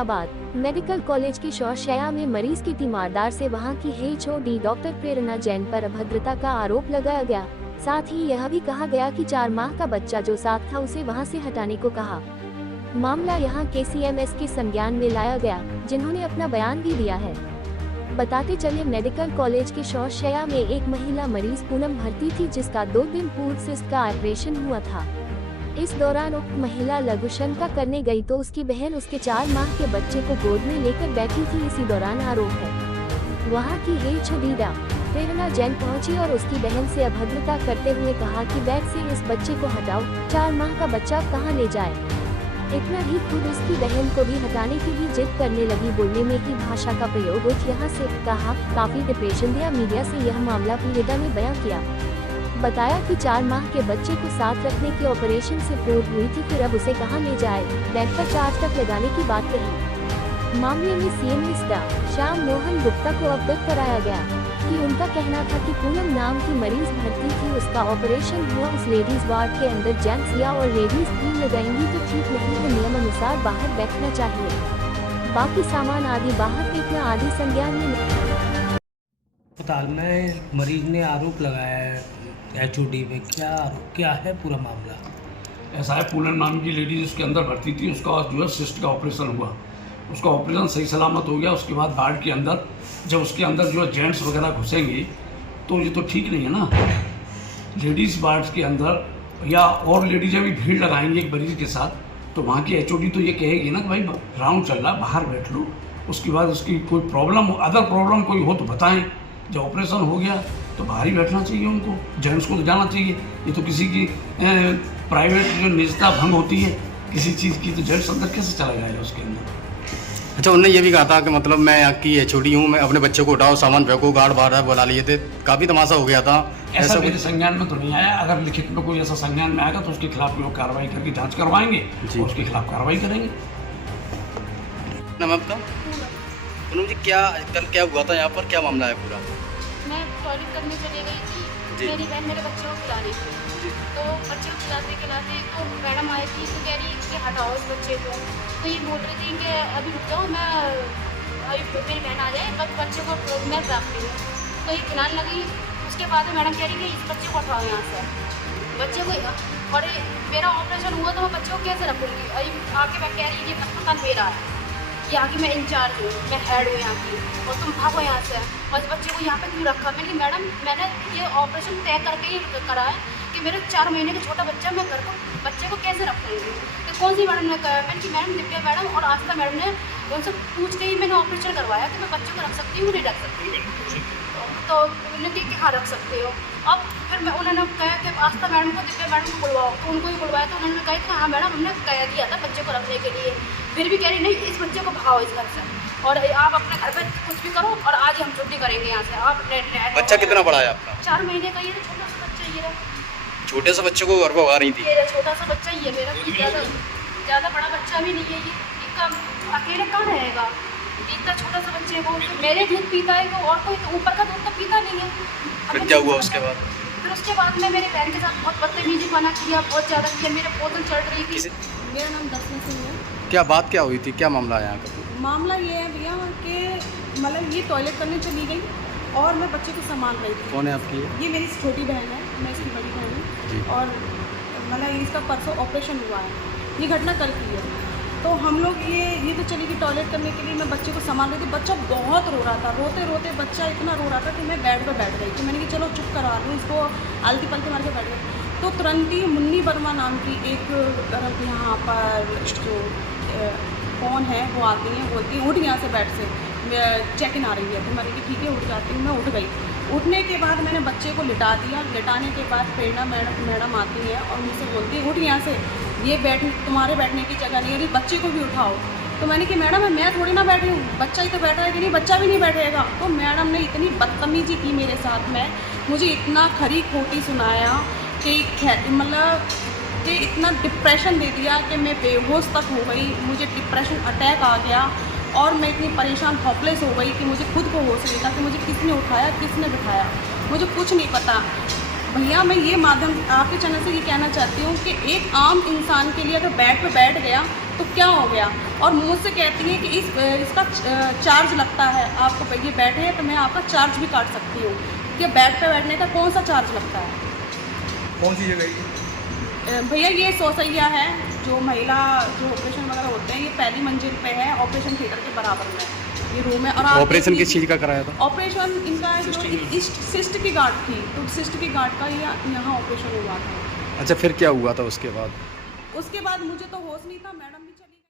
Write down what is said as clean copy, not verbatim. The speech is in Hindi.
गाजियाबाद मेडिकल कॉलेज की शौशया में मरीज की तीमारदार से वहां की HOD डॉक्टर प्रेरणा जैन पर अभद्रता का आरोप लगाया गया। साथ ही यह भी कहा गया कि 4 माह का बच्चा जो साथ था उसे वहां से हटाने को कहा। मामला यहां KCMS के संज्ञान में लाया गया, जिन्होंने अपना बयान भी दिया है। बताते चले मेडिकल कॉलेज के शौशया में एक महिला मरीज पूनम भर्ती थी, जिसका 2 दिन पूर्व सिस्ट का ऑपरेशन हुआ था। इस दौरान उक्त महिला लघुशंका करने गई तो उसकी बहन उसके 4 माह के बच्चे को गोद में लेकर बैठी थी। इसी दौरान आरोप है वहां की HOD प्रेरणा जैन पहुंची और उसकी बहन से अभद्रता करते हुए कहा कि बेड से इस बच्चे को हटाओ, 4 माह का बच्चा कहां ले जाए। इतना ही खुद उसकी बहन को भी हटाने की भी जिद करने लगी। बोलने में की भाषा का प्रयोग उठ यहाँ से कहा। काफी डिप्रेशन दिया। मीडिया से यह मामला पीड़िता ने बयां किया। बताया कि 4 माह के बच्चे को साथ रखने के ऑपरेशन से पूर्व हुई थी, फिर अब उसे कहां ले जाए, बेड पर चार्ज तक लगाने की बात कही। मामले में CMS डा. श्याम मोहन गुप्ता को अवगत कराया गया कि उनका कहना था कि पूनम नाम की मरीज भर्ती थी, उसका ऑपरेशन हुआ उस लेडीज वार्ड के अंदर। जेंट्स या और लेडीज भी लगाएंगी तो ठीक नहीं है, नियम अनुसार बाहर बैठना चाहिए। बाकी सामान आदि बाहर फेंकना आदि संज्ञान में। अस्पताल में मरीज ने आरोप लगाया है HOD पे, क्या है पूरा मामला? ऐसा है, पूनम नाम की लेडीज उसके अंदर भर्ती थी, उसका जो है सिस्ट का ऑपरेशन हुआ। उसका ऑपरेशन सही सलामत हो गया। उसके बाद वार्ड के अंदर जब उसके अंदर जो है जेंट्स वगैरह घुसेंगे तो ये तो ठीक नहीं है ना। लेडीज़ वार्ड के अंदर या और लेडीज़ें भी भीड़ लगाएंगी एक मरीज के साथ, तो वहाँ की HOD तो ये कहेगी ना कि भाई राउंड चल रहा, बाहर बैठ लो। उसके बाद उसकी कोई प्रॉब्लम हो, अदर प्रॉब्लम कोई हो तो बताएं। जब ऑपरेशन हो गया तो बाहर ही बैठना चाहिए उनको, जेंट्स को तो जाना चाहिए। ये तो किसी की प्राइवेट जो निजता भंग होती है किसी चीज़ की, तो जेंट्स अंदर कैसे चला जाएगा उसके अंदर। अच्छा, उन्होंने ये भी कहा था कि मतलब मैं यहाँ की HOD हूँ, मैं अपने बच्चे को उठाओ, सामान फेंको, गार्ड बाहर बुला लिए थे, काफ़ी तमाशा हो गया था। ऐसा मेरे संज्ञान में तो नहीं आया। अगर लिखित में कोई ऐसा संज्ञान में आएगा तो उसके खिलाफ लोग कार्रवाई करके जांच करवाएंगे और उसके खिलाफ कार्रवाई करेंगे। नाम आपका? पूनम जी, कल क्या हुआ था यहाँ पर, क्या मामला है पूरा? मैं टॉयलेट करने चली गई थी, मेरी बहन मेरे बच्चे को खिला रही थी। तो बच्चे को खिलाते तो मैडम आई थी तो कह रही कि हटाओ इस बच्चे को। तो ये बोल रही थी कि अभी रुक जाओ, मैं अभी मेरी बहन आ जाए, बस बच्चे को मैं रखती हूँ। तो ये खिलाने लगी। उसके बाद में मैडम कह रही कि इस बच्चे को हटाओ यहाँ से, बच्चे को। और मेरा ऑपरेशन हुआ तो मैं बच्चे को कैसे रखूँगी। अभी आके मैं कह रही कि अस्पताल मेरा है, कि आगे मैं इंचार्ज हूँ, मैं हेड हूँ यहाँ की, और तुम भागो यहाँ से, और इस बच्चे को यहाँ पे क्यों रखा। मैंने मैडम, मैंने ये ऑपरेशन तय करके ही करा है कि मेरा 4 महीने का छोटा बच्चा, मैं घर को बच्चे को कैसे रखूँगी। तो कौन सी मैडम ने कहा, मैंने कि मैडम दिव्या मैडम और आस्था मैडम ने उनसे पूछ के ही मैंने ऑपरेशन करवाया कि मैं बच्चे को रख सकती हूँ नहीं रख सकती। तो उन्होंने कहा कि हाँ रख सकते हो। अब फिर मैं उन्होंने कहा कि आस्था मैडम को, दिव्या मैडम को बुलवाओ, तो उनको ही बुलवाया। तो उन्होंने कहा कि हाँ मैडम, हमने कह दिया था बच्चे को रखने के लिए। फिर भी कह रही नहीं, इस बच्चे को भगाओ इस घर से, और आप अपने घर पे कुछ भी करो, और आज ही हम छुट्टी करेंगे यहाँ से। आप बच्चा कितना बड़ा है आपका? 4 महीने का। ये छोटा सा बच्चा, ये छोटे से बच्चे को घर पर भगा रही थी? ये छोटा सा बच्चा ही है मेरा, ज़्यादा बड़ा बच्चा भी नहीं है। ये इसका अकेले कहाँ रहेगा इतना छोटा सा बच्चे को। मेरे दूध पीता है वो, और कोई तो ऊपर का दूध तो पीता नहीं है। फिर क्या हुआ उसके बाद? फिर उसके बाद में मेरे बहन के साथ बहुत बदतमीजी बना किया, बहुत ज़्यादा किया। मेरे बोतल चढ़ रही थी। मेरा नाम दर्शन सिंह है। क्या बात क्या हुई थी, क्या मामला है यहाँ का? मामला ये है भैया कि मतलब ये टॉयलेट करने चली गई और मैं बच्चे को संभाल रही थी। कौन है आपकी? ये मेरी छोटी बहन है, मैं इसकी बड़ी बहन हूँ। और मतलब इसका परसों ऑपरेशन हुआ है, ये घटना कल की है। तो हम लोग ये तो चली गई टॉयलेट करने के लिए, मैं बच्चे को संभाल रही थी। बच्चा बहुत रो रहा था, रोते रोते बच्चा इतना रो रहा था कि मैं बेड पर बैठ गई थी। मैंने कहा चलो चुप करवा लूँ इसको, आलती पलती मार के बैठ गई। तो तुरंत ही मुन्नी वर्मा नाम की एक यहाँ पर जो कौन है वो आती हैं, बोलती हैं उठ यहाँ से बेड से, चेक इन आ रही है। तो मैंने कहा ठीक है उठ जाती हूँ। मैं उठ गई। उठने के बाद मैंने बच्चे को लिटा दिया। लिटाने के बाद प्रेरणा मैडम आती है और मुझसे बोलती है उठ यहाँ से, ये तुम्हारे बैठने की जगह नहीं है, बच्चे को भी उठाओ। तो मैंने कहा मैडम मैं थोड़ी ना बैठी हूँ, बच्चा ही तो बैठा है कि नहीं, बच्चा भी नहीं बैठेगा। तो मैडम ने इतनी बदतमीजी की मेरे साथ में, मुझे इतना खरी खोटी सुनाया कि मतलब कि इतना डिप्रेशन दे दिया कि मैं बेहोश तक हो गई। मुझे डिप्रेशन अटैक आ गया और मैं इतनी परेशान हॉपलेस हो गई कि मुझे खुद को होश नहीं था कि मुझे किसने उठाया किसने बिठाया, मुझे कुछ नहीं पता। भैया मैं ये माध्यम आपके चैनल से ये कहना चाहती हूँ कि एक आम इंसान के लिए अगर बेड पे बैठ गया तो क्या हो गया। और मुझसे कहती है कि इसका चार्ज लगता है, आपको ये बैठे हैं तो मैं आपका चार्ज भी काट सकती हूँ कि बेड पे बैठने का कौन सा चार्ज लगता है। कौन सी जगह ये? भैया ये सोसैया है, जो महिला जो ऑपरेशन वगैरह होते हैं, ये पहली मंजिल पे है, ऑपरेशन थिएटर के बराबर में ये रूम है। और ऑपरेशन किस चीज़ का कराया था? ऑपरेशन इनका जो सिस्ट की गांठ थी, तो सिस्ट की गांठ का यहाँ ऑपरेशन हुआ था। अच्छा, फिर क्या हुआ था उसके बाद? उसके बाद मुझे तो होश नहीं था, मैडम